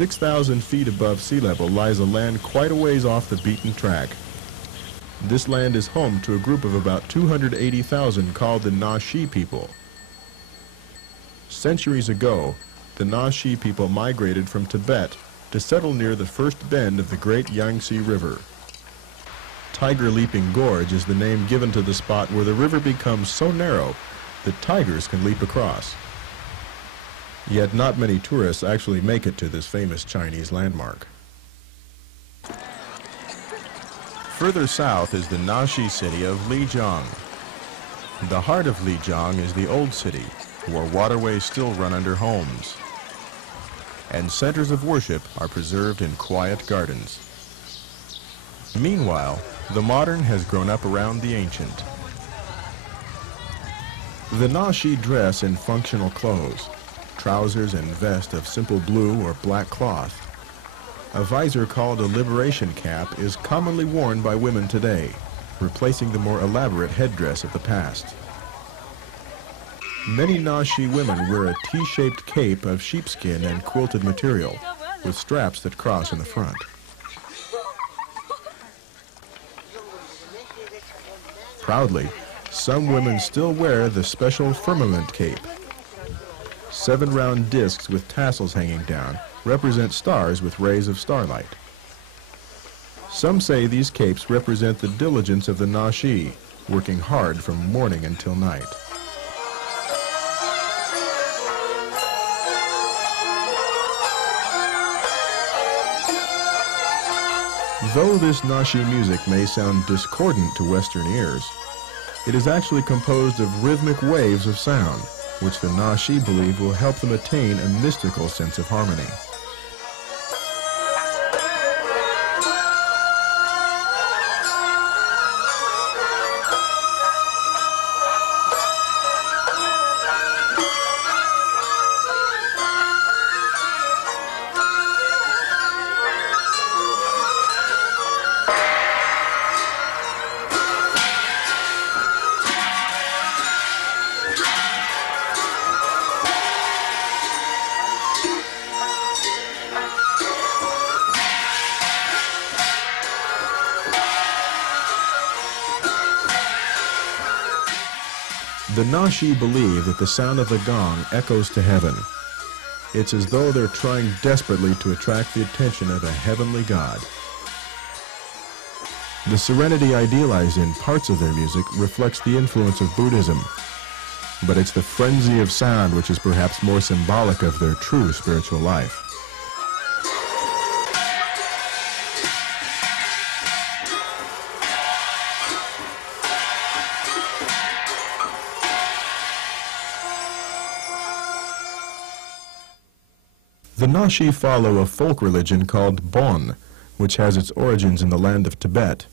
6,000 feet above sea level lies a land quite a ways off the beaten track. This land is home to a group of about 280,000 called the Naxi people. Centuries ago, the Naxi people migrated from Tibet to settle near the first bend of the great Yangtze River. Tiger Leaping Gorge is the name given to the spot where the river becomes so narrow that tigers can leap across. Yet not many tourists actually make it to this famous Chinese landmark. Further south is the Naxi city of Lijiang. The heart of Lijiang is the old city, where waterways still run under homes, and centers of worship are preserved in quiet gardens. Meanwhile, the modern has grown up around the ancient. The Naxi dress in functional clothes, trousers and vest of simple blue or black cloth. A visor called a liberation cap is commonly worn by women today, replacing the more elaborate headdress of the past. Many Naxi women wear a T-shaped cape of sheepskin and quilted material, with straps that cross in the front. Proudly, some women still wear the special firmament cape. 7 round discs with tassels hanging down represent stars with rays of starlight. Some say these capes represent the diligence of the Naxi, working hard from morning until night. Though this Naxi music may sound discordant to Western ears, it is actually composed of rhythmic waves of sound, which the Naxi believe will help them attain a mystical sense of harmony. The Naxi believe that the sound of the gong echoes to heaven. It's as though they're trying desperately to attract the attention of a heavenly god. The serenity idealized in parts of their music reflects the influence of Buddhism, but it's the frenzy of sound which is perhaps more symbolic of their true spiritual life. The Naxi follow a folk religion called Bon, which has its origins in the land of Tibet.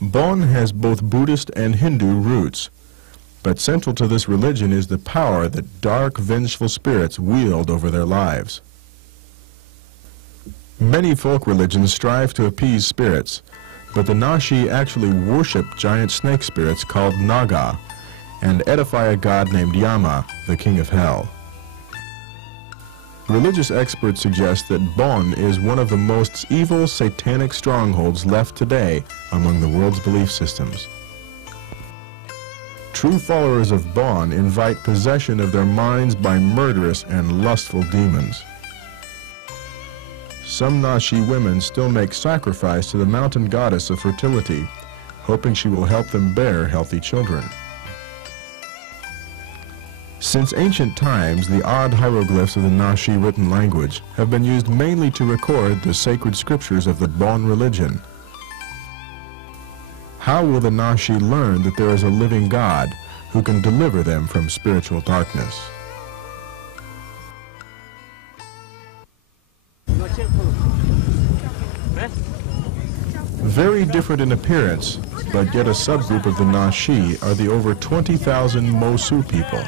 Bon has both Buddhist and Hindu roots, but central to this religion is the power that dark, vengeful spirits wield over their lives. Many folk religions strive to appease spirits, but the Naxi actually worship giant snake spirits called Naga and edify a god named Yama, the king of hell. Religious experts suggest that Bon is one of the most evil satanic strongholds left today among the world's belief systems. True followers of Bon invite possession of their minds by murderous and lustful demons. Some Naxi women still make sacrifice to the mountain goddess of fertility, hoping she will help them bear healthy children. Since ancient times, the odd hieroglyphs of the Naxi written language have been used mainly to record the sacred scriptures of the Bon religion. How will the Naxi learn that there is a living God who can deliver them from spiritual darkness? Very different in appearance, but yet a subgroup of the Naxi, are the over 20,000 Mosou people.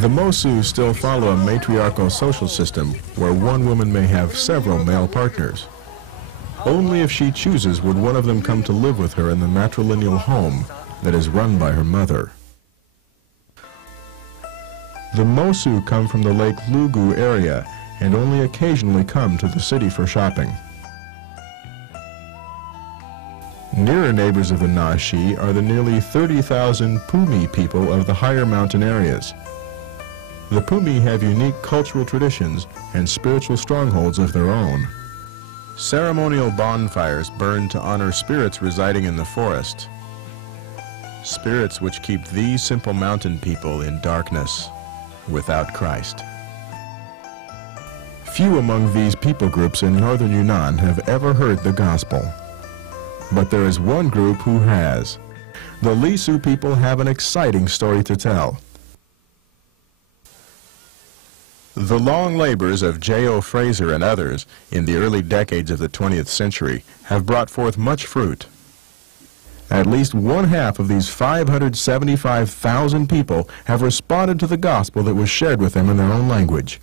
The Mosuo still follow a matriarchal social system where one woman may have several male partners. Only if she chooses would one of them come to live with her in the matrilineal home that is run by her mother. The Mosuo come from the Lake Lugu area and only occasionally come to the city for shopping. Nearer neighbors of the Naxi are the nearly 30,000 Pumi people of the higher mountain areas. The Pumi have unique cultural traditions and spiritual strongholds of their own. Ceremonial bonfires burn to honor spirits residing in the forest, spirits which keep these simple mountain people in darkness without Christ. Few among these people groups in northern Yunnan have ever heard the gospel. But there is one group who has. The Lisu people have an exciting story to tell. The long labors of J.O. Fraser and others in the early decades of the 20th century have brought forth much fruit. At least one half of these 575,000 people have responded to the gospel that was shared with them in their own language.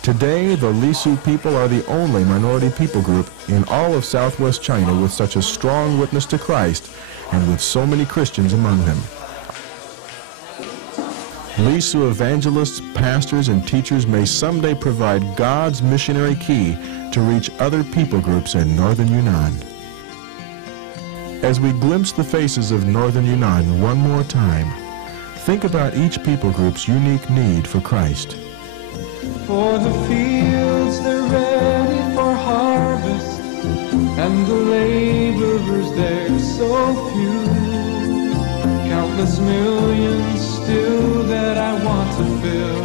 Today, the Lisu people are the only minority people group in all of southwest China with such a strong witness to Christ and with so many Christians among them. Lisu evangelists, pastors, and teachers may someday provide God's missionary key to reach other people groups in northern Yunnan. As we glimpse the faces of northern Yunnan one more time, think about each people group's unique need for Christ. For the fields, they're ready for harvest, and the laborers, they're so few. Countless millions still that I want to fill,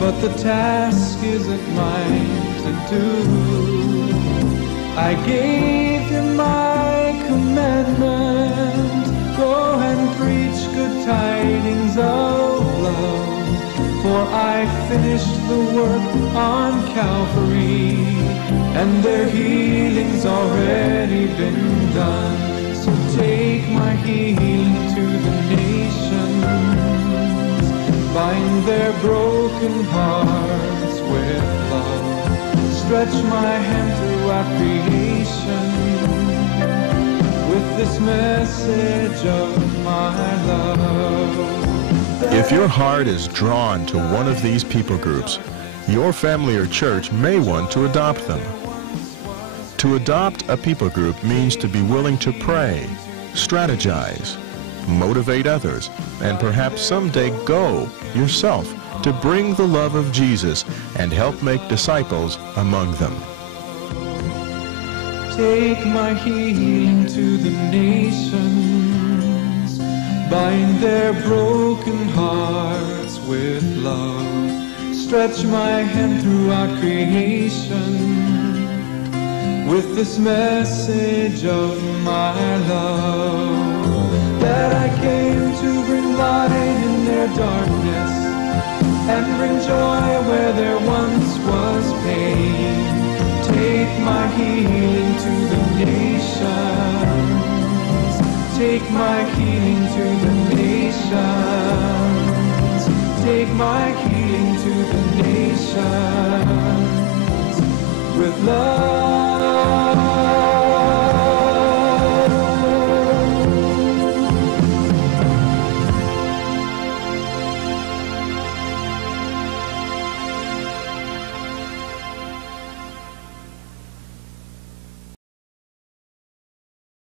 but the task isn't mine to do. I gave him my commandment, go and preach good tidings of love, for I finished the work on Calvary, and their healing's already been done. So take my healing to the nations, bind their broken hearts with love, stretch my hand throughout creation with this message of my love. If your heart is drawn to one of these people groups, your family or church may want to adopt them. To adopt a people group means to be willing to pray, strategize, motivate others, and perhaps someday go yourself to bring the love of Jesus and help make disciples among them. Take my healing to the nations, bind their broken hearts with love, stretch my hand throughout creation with this message of my love, that I came to bring light in their darkness and bring joy where there once was pain. Take my healing to the nations, take my healing to the nations, take my healing to the nations with love.